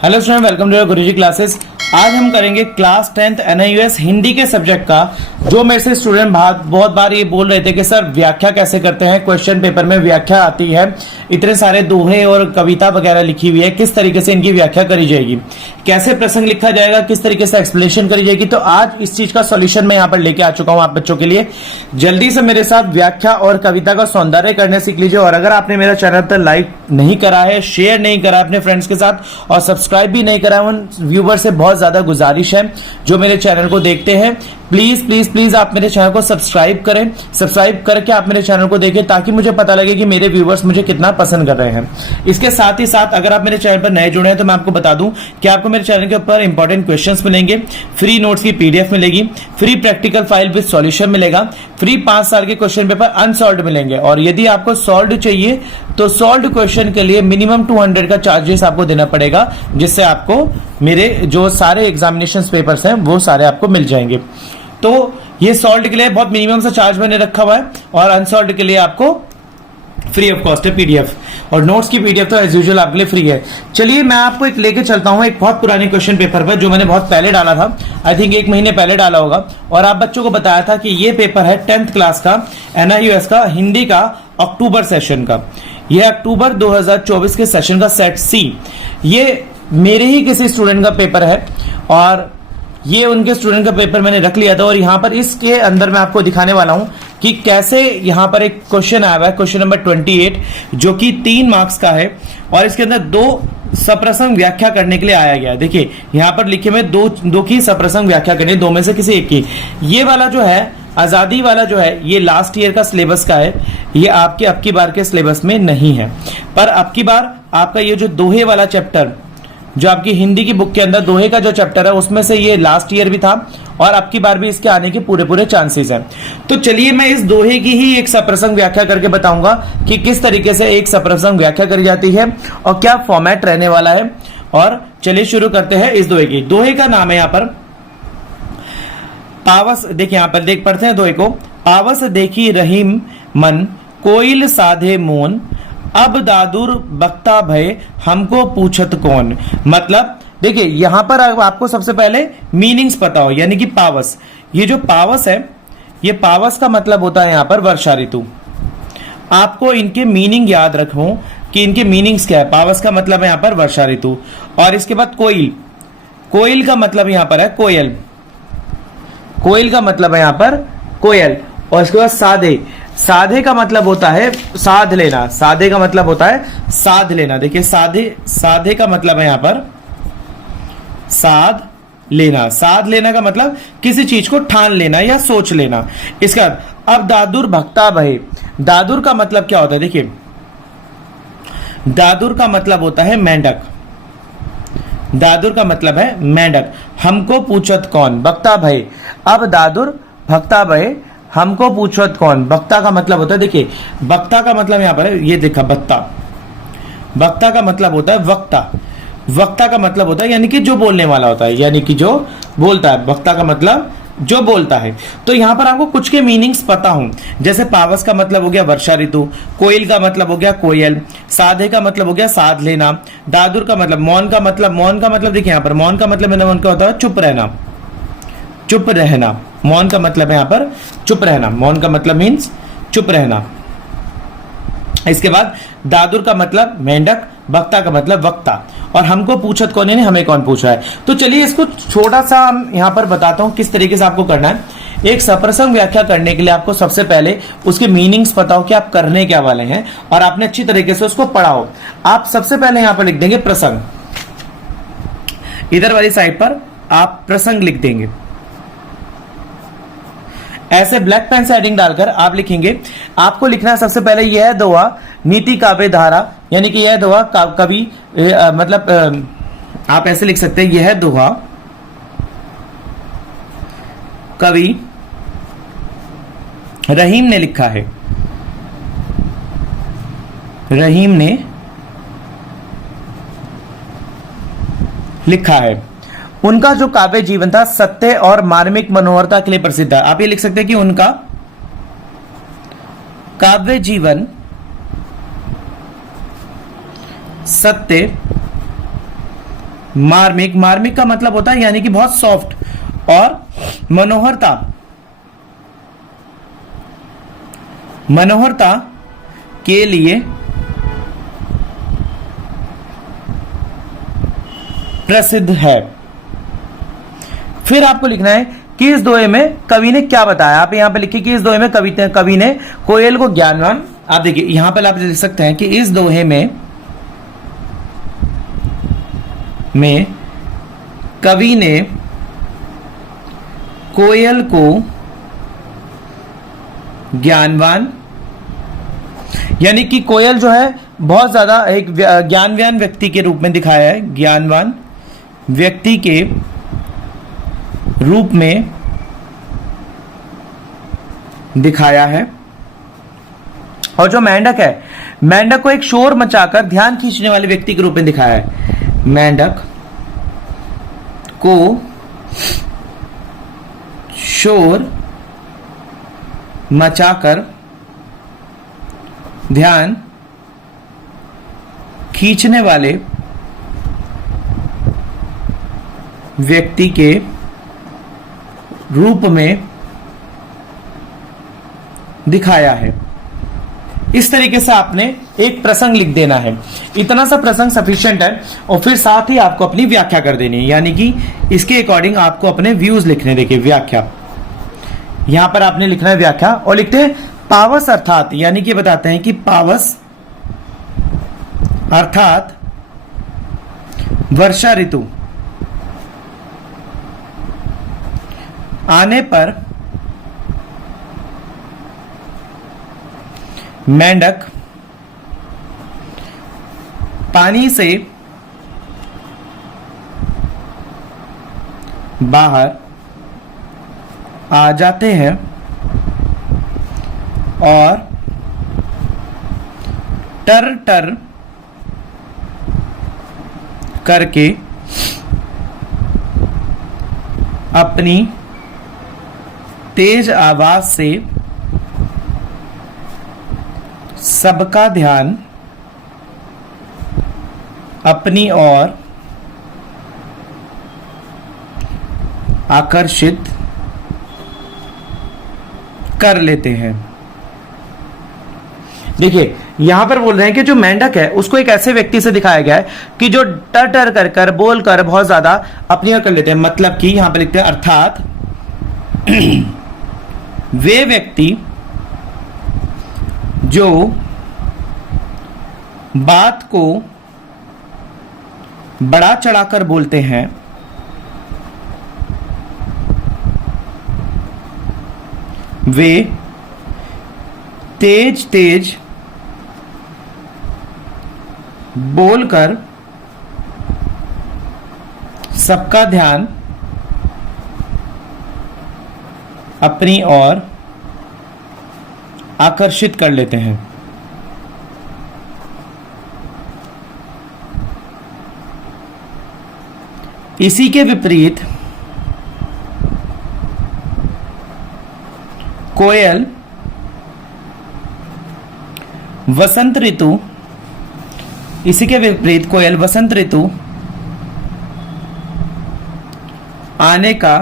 Hello student, welcome to Guruji classes. आज हम करेंगे क्लास 10th NIUS हिंदी के सब्जेक्ट का। जो मेरे से स्टूडेंट बहुत बार ये बोल रहे थे कि सर व्याख्या कैसे करते हैं, क्वेश्चन पेपर में व्याख्या आती है, इतने सारे दोहे और कविता वगैरह लिखी हुई है, किस तरीके से इनकी व्याख्या करी जाएगी, कैसे प्रसंग लिखा जाएगा, किस तरीके से एक्सप्लेनेशन करी जाएगी। तो आज इस चीज का सॉल्यूशन मैं यहाँ पर लेके आ चुका हूँ आप बच्चों के लिए। जल्दी से मेरे साथ व्याख्या और कविता का सौंदर्य करने सीख लीजिए। और अगर आपने मेरा चैनल पर लाइक नहीं करा है, शेयर नहीं करा अपने फ्रेंड्स के साथ और सब्सक्राइब भी नहीं करा है, उन व्यूवर से बहुत ज्यादा गुजारिश है जो मेरे चैनल को देखते हैं, प्लीज प्लीज प्लीज आप मेरे चैनल को सब्सक्राइब करें। सब्सक्राइब करके आप मेरे चैनल को देखें ताकि मुझे पता लगे कि मेरे व्यूवर्स मुझे कितना पसंद कर रहे हैं। इसके साथ ही साथ अगर आप मेरे चैनल पर नए जुड़े हैं तो मैं आपको बता दूं कि आपको मेरे चैनल के ऊपर इंपॉर्टेंट क्वेश्चंस मिलेंगे, फ्री नोट्स की PDF मिलेगी, free practical file with solution मिलेगा, फ्री 5 साल के क्वेश्चन पेपर अनसॉल्व्ड मिलेंगे। और यदि आपको सॉल्व्ड चाहिए तो सॉल्व्ड क्वेश्चन के लिए मिनिमम 200 का चार्जेस आपको देना पड़ेगा, जिससे आपको मेरे जो सारे एग्जामिनेशन पेपर्स हैं वो सारे आपको मिल जाएंगे। तो ये सॉल्व्ड के लिए बहुत मिनिमम सा चार्ज मैंने रखा हुआ है और अनसॉल्व्ड के लिए आपको फ्री ऑफ कॉस्ट है PDF। और नोट्स की PDF तो एज यूजुअल आपके लिए फ्री है। चलिए मैं आपको एक लेके चलता हूं एक बहुत पुराने क्वेश्चन पेपर पर, जो मैंने बहुत पहले डाला था, आई थिंक 1 महीने पहले डाला होगा। और आप बच्चों को बताया था कि ये पेपर है 10th क्लास का NIUS का हिंदी का अक्टूबर सेशन का। यह अक्टूबर 2024 के सेशन का सेट C। ये मेरे ही किसी स्टूडेंट का पेपर है और ये उनके स्टूडेंट का पेपर मैंने रख लिया था। और यहां पर इसके अंदर मैं आपको दिखाने वाला हूं कि कैसे यहां पर एक क्वेश्चन आया हुआ है, क्वेश्चन नंबर 28, जो कि 3 मार्क्स का है और इसके अंदर 2 सप्रसंग व्याख्या करने के लिए आया गया। देखिए यहां पर लिखे हुए दो की सप्रसंग व्याख्या करनी, 2 में से किसी एक की। ये वाला जो है आजादी वाला जो है ये लास्ट ईयर का सिलेबस का है, ये आपके अब की बार के सिलेबस में नहीं है। पर अब की बार आपका ये जो दोहे वाला चैप्टर, जो आपकी हिंदी की बुक के अंदर दोहे का जो चैप्टर है, उसमें से ये लास्ट ईयर भी था और अब की बार भी इसके आने के पूरे चांसेस हैं। तो चलिए मैं इस दोहे की ही एक सप्रसंग व्याख्या करके बताऊंगा कि किस तरीके से एक सप्रसंग व्याख्या करी जाती है और क्या फॉर्मेट रहने वाला है। और चलिए शुरू करते हैं इस दोहे की। दोहे का नाम है यहाँ पर पावस। देखिए यहाँ पर देख पढ़ते हैं दोहे को। पावस देखी रहीम मन, कोयल साधे मोन, अब दादुर बक्ता भय, हमको पूछत कौन। मतलब देखिए यहां पर आपको सबसे पहले मीनिंग्स पता हो, यानी कि पावस। ये जो पावस है, ये पावस का मतलब होता है यहां पर वर्षा ऋतु। आपको इनके मीनिंग याद रखो कि इनके मीनिंग्स क्या है। पावस का मतलब है यहां पर वर्षा ऋतु। और इसके बाद कोयल, कोयल का मतलब यहां पर है कोयल, कोयल का मतलब है यहां पर कोयल। और इसके बाद साधे, साधे का मतलब होता है साध लेना, साधे का मतलब होता है साध लेना। देखिए साधे का मतलब है यहां पर साध लेना। साध लेना का मतलब किसी चीज को ठान लेना या सोच लेना। इसका अब दादुर भक्ता भय, दादुर का मतलब क्या होता है? देखिए दादुर का मतलब होता है मेंढक, दादुर का मतलब है मेंढक। हमको पूछत कौन, भक्ता भय। अब दादुर भक्ता भय, हमको पूछत कौन। बक्ता का मतलब होता है, देखिए बक्ता का मतलब यहां पर है, ये देखा बक्ता, बक्ता का मतलब होता है वक्ता। वक्ता का मतलब होता है यानी कि जो बोलने वाला होता है, यानी कि जो बोलता है। वक्ता का मतलब जो बोलता है। तो यहां पर आपको कुछ के मीनिंग्स पता हो, जैसे पावस का मतलब हो गया वर्षा ऋतु, कोयल का मतलब हो गया कोयल, साधे का मतलब हो गया साध लेना, दादुर का मतलब मौन का मतलब देखिए यहां पर मौन का मतलब मौन का होता है चुप रहना, चुप रहना। मौन का मतलब है यहां पर चुप रहना, मौन का मतलब मीन्स चुप रहना। इसके बाद दादुर का मतलब मेंढक, वक्ता का मतलब वक्ता, और हमको पूछत कौन यानी हमें कौन पूछा है। तो चलिए इसको छोटा सा हम यहां पर बताता हूं किस तरीके से आपको करना है। एक सप्रसंग व्याख्या करने के लिए आपको सबसे पहले उसके मीनिंग्स पता हो कि आप करने क्या वाले हैं और आपने अच्छी तरीके से उसको पढ़ा हो। आप सबसे पहले यहां पर लिख देंगे प्रसंग, इधर वाली साइड पर आप प्रसंग लिख देंगे। ऐसे ब्लैक पेन से हेडिंग डालकर आप लिखेंगे। आपको लिखना है सबसे पहले यह दोहा नीति काव्य धारा, यानी कि यह दोहा कवि मतलब आप ऐसे लिख सकते हैं, यह दोहा कवि रहीम ने लिखा है, रहीम ने लिखा है। उनका जो काव्य जीवन था सत्य और मार्मिक मनोहरता के लिए प्रसिद्ध है। आप ये लिख सकते हैं कि उनका काव्य जीवन सत्य मार्मिक, मार्मिक का मतलब होता है यानी कि बहुत सॉफ्ट, और मनोहरता, मनोहरता के लिए प्रसिद्ध है। फिर आपको लिखना है कि इस दोहे में कवि ने क्या बताया। आप यहां पे लिखिए कि इस दोहे में कवि ने कोयल को ज्ञानवान, आप देखिए यहां पर आप लिख सकते हैं कि इस दोहे में कवि ने कोयल को ज्ञानवान, यानी कि कोयल जो है बहुत ज्यादा एक ज्ञानवान व्यक्ति के रूप में दिखाया है, ज्ञानवान व्यक्ति के रूप में दिखाया है। और जो मेंढक है, मेंढक को एक शोर मचाकर ध्यान खींचने वाले व्यक्ति के रूप में दिखाया है। मेंढक को शोर मचाकर ध्यान खींचने वाले व्यक्ति के रूप में दिखाया है। इस तरीके से आपने एक प्रसंग लिख देना है। इतना सा प्रसंग सफिशिएंट है, और फिर साथ ही आपको अपनी व्याख्या कर देनी है, यानी कि इसके अकॉर्डिंग आपको अपने व्यूज लिखने। देखिए व्याख्या, यहां पर आपने लिखना है व्याख्या, और लिखते हैं पावस अर्थात, यानी कि बताते हैं कि पावस अर्थात वर्षा ऋतु आने पर मेंढक पानी से बाहर आ जाते हैं और टर टर करके अपनी तेज आवाज से सबका ध्यान अपनी ओर आकर्षित कर लेते हैं। देखिए यहां पर बोल रहे हैं कि जो मेंढक है उसको एक ऐसे व्यक्ति से दिखाया गया है कि जो टर टर कर कर बोल कर बहुत ज्यादा अपनी ओर कर लेते हैं। मतलब कि यहां पर लिखते हैं अर्थात वे व्यक्ति जो बात को बढ़ा चढ़ाकर बोलते हैं, वे तेज तेज बोलकर सबका ध्यान अपनी ओर आकर्षित कर लेते हैं। इसी के विपरीत कोयल वसंत ऋतु, इसी के विपरीत कोयल वसंत ऋतु आने का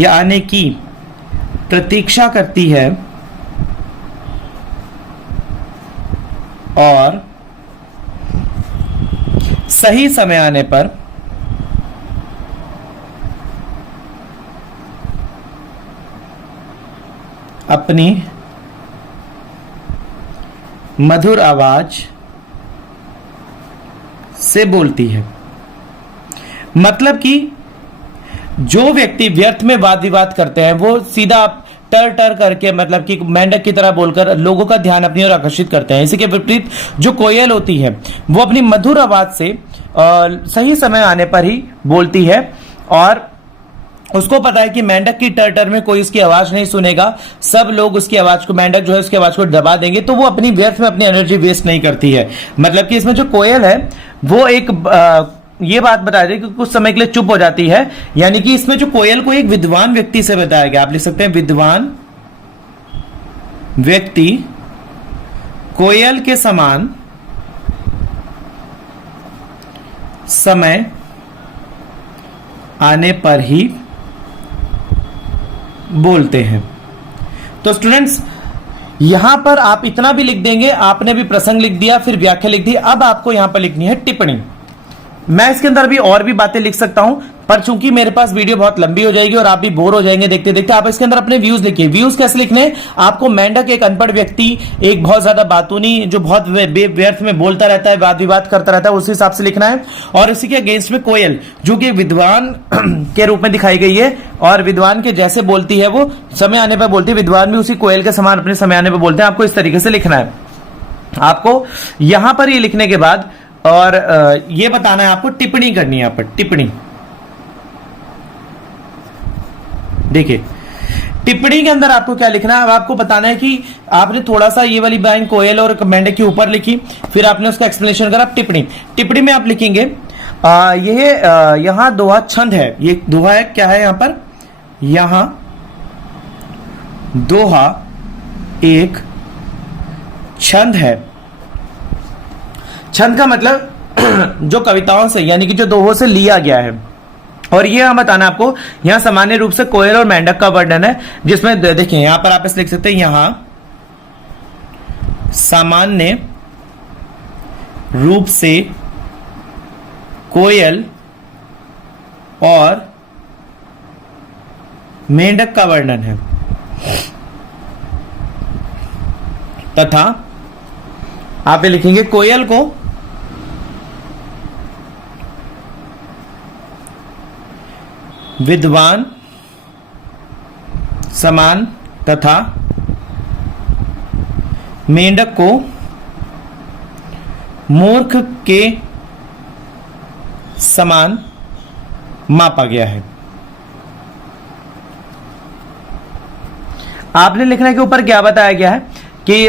या आने की प्रतीक्षा करती है और सही समय आने पर अपनी मधुर आवाज से बोलती है। मतलब कि जो व्यक्ति व्यर्थ में वाद विवाद करते हैं वो सीधा टर टर करके, मतलब कि मेंढक की तरह बोलकर लोगों का ध्यान अपनी ओर आकर्षित करते हैं। इसी के विपरीत जो कोयल होती है वो अपनी मधुर आवाज से सही समय आने पर ही बोलती है, और उसको पता है कि मेंढक की टर टर में कोई उसकी आवाज नहीं सुनेगा, सब लोग उसकी आवाज को, मेंढक जो है उसकी आवाज को दबा देंगे, तो वो अपनी व्यर्थ में अपनी एनर्जी वेस्ट नहीं करती है। मतलब कि इसमें जो कोयल है वो एक ये बात बता रही है कि कुछ समय के लिए चुप हो जाती है, यानी कि इसमें जो कोयल को एक विद्वान व्यक्ति से बताया गया। आप लिख सकते हैं विद्वान व्यक्ति कोयल के समान समय आने पर ही बोलते हैं। तो स्टूडेंट्स यहां पर आप इतना भी लिख देंगे, आपने भी प्रसंग लिख दिया, फिर व्याख्या लिख दी, अब आपको यहां पर लिखनी है टिप्पणी। मैं इसके अंदर भी और भी बातें लिख सकता हूं, पर चूंकि मेरे पास वीडियो बहुत लंबी हो जाएगी और आप भी बोर हो जाएंगे देखते देखते, आप इसके अंदर अपने व्यूज लिखिए। व्यूज कैसे लिखने? आपको मेंढक एक अनपढ़ व्यक्ति, एक बहुत ज्यादा बातूनी जो बहुत व्यर्थ में बोलता रहता है, वाद विवाद करता रहता है, उस हिसाब से लिखना है। और इसी के अगेंस्ट में कोयल जो कि विद्वान के रूप में दिखाई गई है, और विद्वान के जैसे बोलती है, वो समय आने पर बोलती है, विद्वान भी उसी कोयल के समान अपने समय आने पर बोलते हैं। आपको इस तरीके से लिखना है। आपको यहां पर ये लिखने के बाद और ये बताना है, आपको टिप्पणी करनी है। यहाँ पर टिप्पणी देखिए, टिप्पणी के अंदर आपको क्या लिखना है, अब आपको बताना है कि आपने थोड़ा सा ये वाली लाइन कोयल और मेंढक के ऊपर लिखी, फिर आपने उसका एक्सप्लेनेशन करा। टिप्पणी में आप लिखेंगे यहां दोहा छंद है। ये दोहा है, क्या है यहां पर? यहां दोहा एक छंद है। छंद का मतलब जो कविताओं से यानी कि जो दोहों से लिया गया है। और ये हम बताना आपको, यहां सामान्य रूप से कोयल और मेंढक का वर्णन है, जिसमें देखिए यहां पर आप इसे लिख सकते हैं, यहां सामान्य रूप से कोयल और मेंढक का वर्णन है, तथा आप ये लिखेंगे कोयल को विद्वान समान तथा मेंढक को मूर्ख के समान मापा गया है। आपने लिखने के ऊपर क्या बताया गया है कि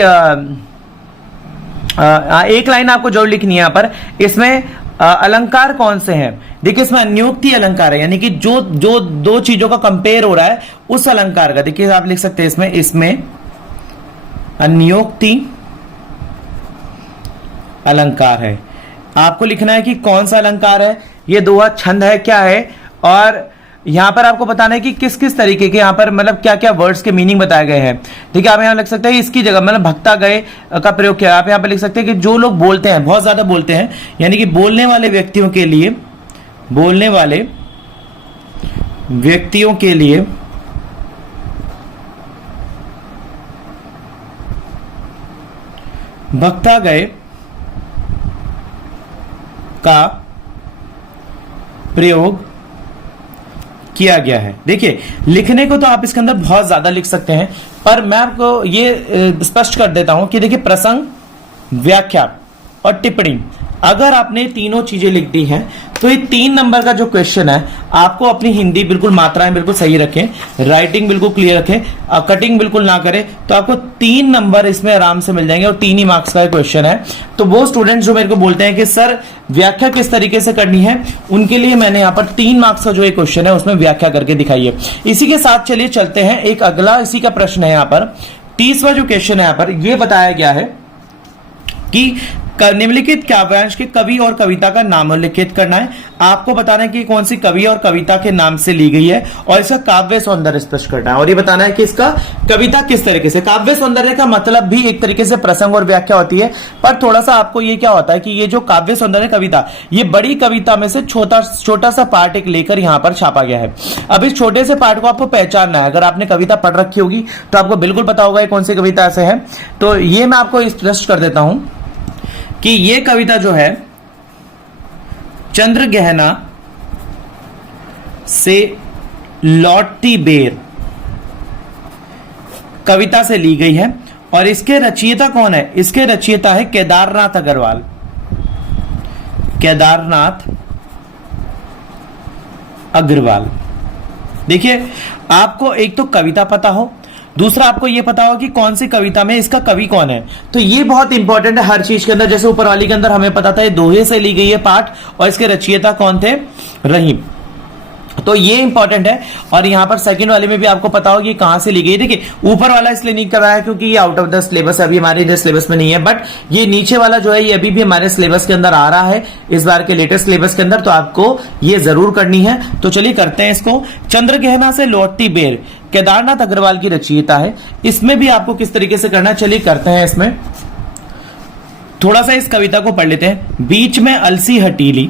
एक लाइन आपको जोड़ लिखनी है यहां पर। इसमें अलंकार कौन से हैं? देखिए इसमें अन्योक्ति अलंकार है, यानी कि जो जो दो चीजों का कंपेयर हो रहा है उस अलंकार का। देखिए आप लिख सकते हैं इसमें अन्योक्ति अलंकार है। आपको लिखना है कि कौन सा अलंकार है, ये दोहा छंद है, क्या है, और यहां पर आपको बताना है कि किस किस तरीके के यहां पर मतलब क्या क्या वर्ड्स के मीनिंग बताए गए हैं। देखिए आप यहां लिख सकते हैं इसकी जगह मतलब भक्ता गए का प्रयोग किया। आप यहां पर लिख सकते हैं कि जो लोग बोलते हैं, बहुत ज्यादा बोलते हैं, यानी कि बोलने वाले व्यक्तियों के लिए, बोलने वाले व्यक्तियों के लिए भक्ता गए का प्रयोग किया गया है। देखिए लिखने को तो आप इसके अंदर बहुत ज्यादा लिख सकते हैं, पर मैं आपको ये स्पष्ट कर देता हूं कि देखिए प्रसंग, व्याख्या और टिप्पणी, अगर आपने तीनों चीजें लिख दी हैं तो ये 3 नंबर का जो क्वेश्चन है, आपको अपनी हिंदी बिल्कुल मात्राएं बिल्कुल सही रखें, राइटिंग बिल्कुल क्लियर रखें, कटिंग बिल्कुल ना करें, तो आपको 3 नंबर इसमें आराम से मिल जाएंगे और 3 ही मार्क्स का क्वेश्चन है। तो वो स्टूडेंट्स जो मेरे को बोलते हैं कि सर व्याख्या किस तरीके से करनी है, उनके लिए मैंने यहाँ पर 3 मार्क्स का जो एक क्वेश्चन है उसमें व्याख्या करके दिखाई है। इसी के साथ चलिए चलते हैं, एक अगला इसी का प्रश्न है। यहाँ पर 30वां जो क्वेश्चन है, यहाँ पर यह बताया गया है कि निम्नलिखित काव्यांश के कवि और कविता का नाम उल्लेखित करना है। आपको बताना है कि कौन सी कवि और कविता के नाम से ली गई है और इसका काव्य सौंदर्य स्पष्ट करना है, और ये बताना है कि इसका कविता किस तरीके से। काव्य सौंदर्य का मतलब भी एक तरीके से प्रसंग और व्याख्या होती है, पर थोड़ा सा आपको ये क्या होता है कि ये जो काव्य सौंदर्य कविता, ये बड़ी कविता में से छोटा सा पार्ट एक लेकर यहां पर छापा गया है। अब इस छोटे से पार्ट को आपको पहचानना है। अगर आपने कविता पढ़ रखी होगी तो आपको बिल्कुल पता होगा कौन सी कविता ऐसे है। तो ये मैं आपको स्पष्ट कर देता हूं कि ये कविता जो है चंद्र गहना से लौटती बेर कविता से ली गई है, और इसके रचयिता कौन है? इसके रचयिता है केदारनाथ अग्रवाल। केदारनाथ अग्रवाल। देखिए आपको एक तो कविता पता हो, दूसरा आपको यह पता हो कि कौन सी कविता में इसका कवि कौन है। तो ये बहुत इंपॉर्टेंट है हर चीज के अंदर। जैसे ऊपर वाली के अंदर हमें पता था ये दोहे से ली गई है पाठ, और इसके रचयिता कौन थे? रहीम। तो ये इंपॉर्टेंट है। और यहां पर सेकंड वाले में भी आपको पता होगा कि कहां से ली गई। देखिए ऊपर वाला इसलिए नहीं कर रहा है क्योंकि ये आउट ऑफ द सिलेबस अभी हमारे सिलेबस में नहीं है, बट ये नीचे वाला जो है ये अभी भी हमारे सिलेबस के अंदर आ रहा है, इस बार के लेटेस्ट सिलेबस के अंदर, तो आपको ये जरूर करनी है। तो चलिए करते हैं इसको। चंद्रगहना से लौटती बेर केदारनाथ अग्रवाल की रचयिता है। इसमें भी आपको किस तरीके से करना है, चलिए करते हैं। इसमें थोड़ा सा इस कविता को पढ़ लेते हैं। बीच में अलसी हटीली,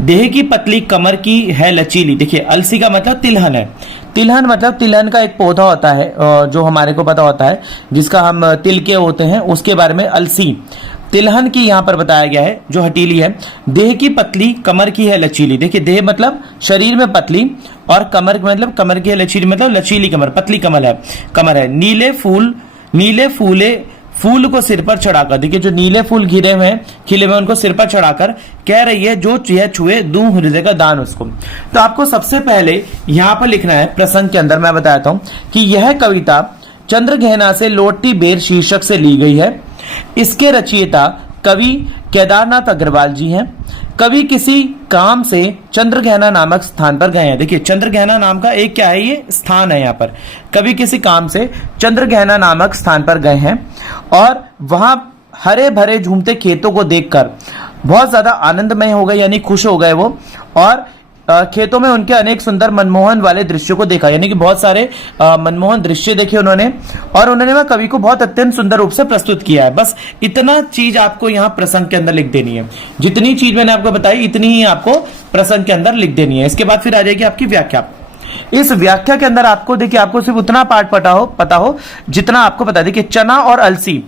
देह की पतली कमर की है लचीली। देखिए अलसी का मतलब तिलहन है। तिलहन मतलब तिलहन का एक पौधा होता है जो हमारे को पता होता है, जिसका हम तिल के होते हैं, उसके बारे में अलसी तिलहन की यहां पर बताया गया है, जो हटीली है। देह की पतली कमर की है लचीली। देखिए देह मतलब शरीर में पतली, और कमर मतलब कमर की है लचीली मतलब लचीली कमर, पतली कमर है। नीले फूल को सिर पर चढ़ाकर, देखिए जो नीले फूल खिले हुए उनको सिर पर चढ़ाकर कह रही है जो यह छुए दूं हृदय का दान उसको। तो आपको सबसे पहले यहां पर लिखना है, प्रसंग के अंदर मैं बताता हूं कि यह कविता चंद्रगहना से लौटती बेर शीर्षक से ली गई है। इसके रचयिता कवि केदारनाथ अग्रवाल जी हैं। कवि किसी काम से चंद्रगहना नामक स्थान पर गए हैं। देखिए चंद्रगहना नाम का एक क्या है, ये स्थान है। यहाँ पर कवि किसी काम से चंद्रगहना नामक स्थान पर गए हैं और वहां हरे भरे झूमते खेतों को देखकर बहुत ज्यादा आनंदमय हो गए, यानी खुश हो गए वो, और खेतों में उनके अनेक सुंदर मनमोहन वाले दृश्यों को देखा, यानी कि बहुत सारे मनमोहन दृश्य देखे उन्होंने, और उन्होंने वह कवि को बहुत अत्यंत सुंदर रूप से प्रस्तुत किया है। बस इतना चीज आपको यहाँ प्रसंग के अंदर लिख देनी है। जितनी चीज मैंने आपको बताई इतनी ही आपको प्रसंग के अंदर लिख देनी है। इसके बाद फिर आ जाएगी आपकी व्याख्या। इस व्याख्या के अंदर आपको देखिए, आपको सिर्फ उतना पार्ट पता हो जितना आपको पता है। देखिए चना और अलसी,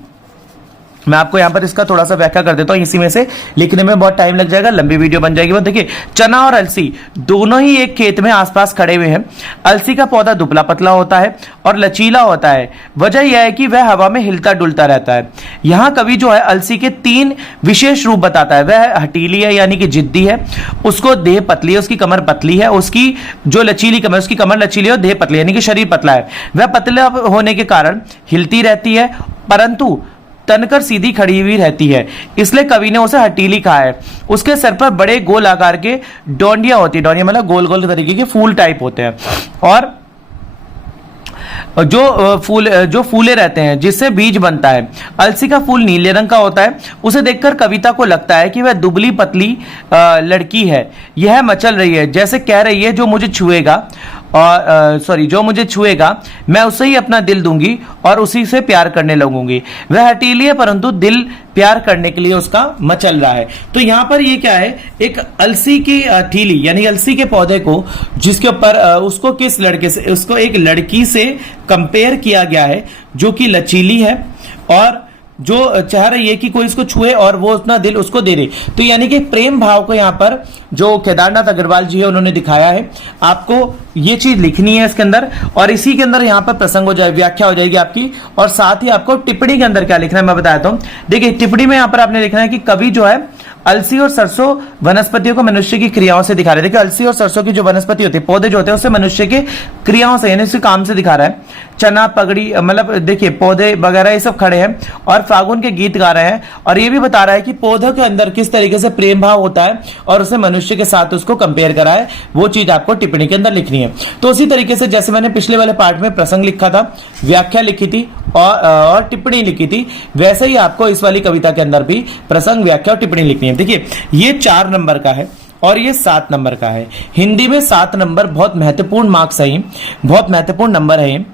मैं आपको यहां पर इसका थोड़ा सा व्याख्या कर देता हूं, इसी में से लिखने में बहुत टाइम लग जाएगा, लंबी वीडियो बन जाएगी वो। देखिए चना और अलसी दोनों ही एक खेत में आसपास खड़े हुए हैं। अलसी का पौधा दुबला पतला होता है और लचीला होता है। वजह यह है कि वह हवा में हिलता डुलता रहता है। यहां कवि जो है अलसी के 3 विशेष रूप बताता है। वह हटीली है यानी कि जिद्दी है, उसको देह पतली है, उसकी कमर पतली है, उसकी जो लचीली कमर, उसकी कमर लचीली है और देह पतली यानी कि शरीर पतला है। वह पतला होने के कारण हिलती रहती है परंतु तनकर सीधी खड़ी हुई रहती है, इसलिए कवि ने उसे हटीली कहा है। उसके सर पर बड़े गोल आकार के डोंडिया होती है। डोंडिया मतलब गोल गोल तरीके के फूल टाइप होते हैं, और जो फूले रहते हैं जिससे बीज बनता है। अलसी का फूल नीले रंग का होता है। उसे देखकर कविता को लगता है कि वह दुबली पतली लड़की है। यह मचल रही है, जैसे कह रही है जो मुझे छुएगा जो मुझे छुएगा मैं उसे ही अपना दिल दूंगी और उसी से प्यार करने लगूंगी। वह हटीली है परंतु दिल प्यार करने के लिए उसका मचल रहा है। तो यहां पर ये क्या है, एक अलसी की ठीली यानी अलसी के पौधे को, जिसके ऊपर उसको किस लड़के से, उसको एक लड़की से कंपेयर किया गया है जो कि लचीली है और जो चाह रही है कि कोई इसको छुए और वो अपना दिल उसको दे दे। तो यानी कि प्रेम भाव को यहाँ पर जो केदारनाथ अग्रवाल जी है उन्होंने दिखाया है। आपको ये चीज लिखनी है इसके अंदर, और इसी के अंदर यहाँ पर प्रसंग हो जाए, व्याख्या हो जाएगी आपकी। और साथ ही आपको टिप्पणी के अंदर क्या लिखना है मैं बताता हूँ। देखिए टिप्पणी में यहाँ पर आपने लिखना है कि कवि जो है अलसी और सरसों वनस्पतियों को मनुष्य की क्रियाओं से दिखा रहे हैं। देखिए अलसी और सरसों की जो वनस्पति होती है, पौधे जो होते हैं, उसे मनुष्य के क्रियाओं से यानी उसके काम से दिखा रहा है। चना पगड़ी मतलब देखिए पौधे वगैरह ये सब खड़े हैं और फागुन के गीत गा रहे हैं, और ये भी बता रहा है कि पौधों के अंदर किस तरीके से प्रेम भाव होता है और उसे मनुष्य के साथ उसको कंपेयर करा है। वो चीज आपको टिप्पणी के अंदर लिखनी है। तो उसी तरीके से जैसे मैंने पिछले वाले पार्ट में प्रसंग लिखा था, व्याख्या लिखी थी और टिप्पणी लिखी थी, वैसे ही आपको इस वाली कविता के अंदर भी प्रसंग, व्याख्या और टिप्पणी लिखनी है। देखिए ये 4 नंबर का है और ये 7 नंबर का है। हिंदी में 7 नंबर बहुत महत्वपूर्ण मार्क्स है, बहुत महत्वपूर्ण नंबर है।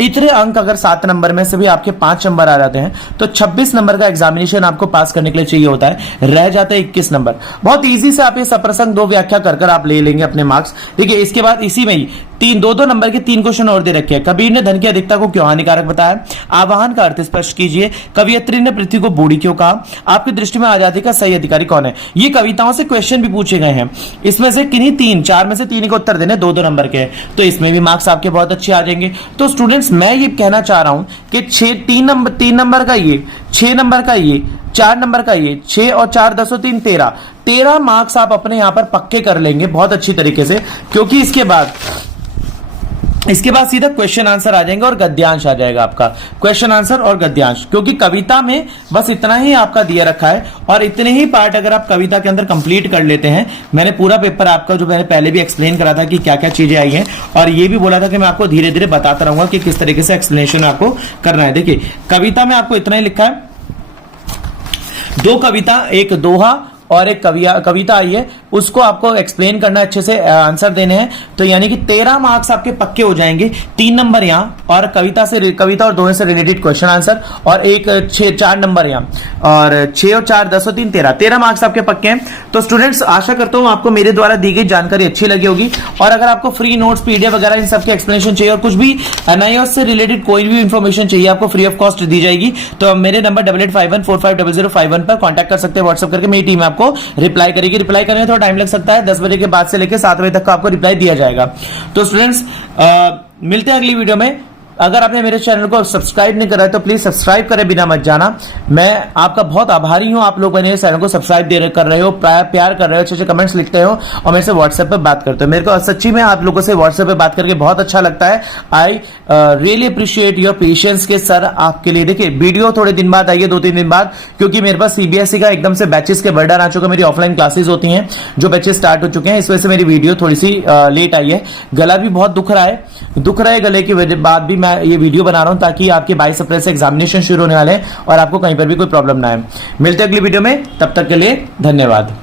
इतने अंक अगर 7 नंबर में से भी आपके 5 नंबर आ जाते हैं तो 26 नंबर का एग्जामिनेशन आपको पास करने के लिए चाहिए होता है, रह जाता है 21 नंबर। बहुत इजी से आप ये सप्रसंग 2 व्याख्या कर आप ले लेंगे अपने मार्क्स। देखिए इसके बाद इसी में ही 2 नंबर के 3 क्वेश्चन और दे रखे हैं। कबीर ने धन की अधिकता को क्यों हानिकारक बताया, आवाहन का अर्थ स्पष्ट कीजिए, कवियत्री ने पृथ्वी को बूढ़ी क्यों कहा, आपकी दृष्टि में आजादी का सही अधिकारी कौन है। ये कविताओं से क्वेश्चन भी पूछे गए हैं, इसमें से किन्हीं 4 में से 3 को उत्तर देने 2 नंबर के, तो इसमें भी मार्क्स आपके बहुत अच्छे आ जाएंगे। तो स्टूडेंट्स मैं ये कहना चाह रहा हूं कि 3 नंबर का ये, 6 नंबर का ये, 4 नंबर का ये, 6 और 4 10 और 3 13 मार्क्स आप अपने यहां पर पक्के कर लेंगे बहुत अच्छी तरीके से, क्योंकि इसके बाद इसके बाद सीधा क्वेश्चन आंसर आ जाएंगे और गद्यांश आ जाएगा आपका, क्वेश्चन आंसर और गद्यांश, क्योंकि कविता में बस इतना ही आपका दिया रखा है और इतने ही पार्ट अगर आप कविता के अंदर कंप्लीट कर लेते हैं। मैंने पूरा पेपर आपका जो मैंने पहले भी एक्सप्लेन करा था कि क्या क्या चीजें आई हैं, और ये भी बोला था कि मैं आपको धीरे धीरे बताता रहूंगा कि किस तरीके से एक्सप्लेनेशन आपको करना है। देखिए कविता में आपको इतना ही लिखा है, 2 कविता, एक दोहा और एक कविता आई है, उसको आपको एक्सप्लेन करना, अच्छे से आंसर देने हैं। तो यानी कि 13 मार्क्स आपके पक्के हो जाएंगे, 3 नंबर यहां और कविता और दोहे से रिलेटेड क्वेश्चन आंसर, और एक 4 नंबर यहां, और 6 और 4 10 और 3 13 मार्क्स आपके पक्के हैं। तो स्टूडेंट्स आशा करता हूं आपको मेरे द्वारा दी गई जानकारी अच्छी लगी होगी, और अगर आपको फ्री नोट्स पीडीएफ वगैरह इन सबके एक्सप्लेनेशन चाहिए और कुछ भी एनआईओएस से रिलेटेड कोई भी इंफॉर्मेशन चाहिए आपको फ्री ऑफ कॉस्ट दी जाएगी, तो मेरे नंबर 8851450051 पर कॉन्टैक्ट कर सकते हैं व्हाट्सएप करके, मेरी टीम आपको रिप्लाई करेगी। रिप्लाई करने में थोड़ा टाइम लग सकता है, 10 बजे के बाद से लेकर 7 बजे तक का आपको रिप्लाई दिया जाएगा। तो स्टूडेंट्स मिलते हैं अगली वीडियो में। अगर आपने मेरे चैनल को सब्सक्राइब नहीं करा है तो प्लीज सब्सक्राइब करें बिना मत जाना। मैं आपका बहुत आभारी हूं, आप लोग मेरे चैनल को सब्सक्राइब कर रहे हो, प्यार कर रहे हो, अच्छे कमेंट्स लिखते हो और मेरे से व्हाट्सएप पे बात करते हो। मेरे को सच्ची में आप लोगों से व्हाट्सएप पे बात करके बहुत अच्छा लगता है। I really appreciate your patience के सर आपके लिए। देखिए वीडियो थोड़े दिन बाद आई है, 2-3 दिन बाद, क्योंकि मेरे पास सीबीएसई का एकदम से बैचेस के बर्डन आ चुका है। मेरी ऑफलाइन क्लासेस होती हैं, जो बैचेस स्टार्ट हो चुके हैं, इस वजह से मेरी वीडियो थोड़ी सी लेट आई है। गला भी बहुत दुख रहा है, गले की वजह बाद भी मैं ये वीडियो बना रहा हूं ताकि आपके 22 अप्रैल से एग्जामिनेशन शुरू होने वाले हैं और आपको कहीं पर भी कोई प्रॉब्लम ना आए। मिलते हैं अगली वीडियो में, तब तक के लिए धन्यवाद।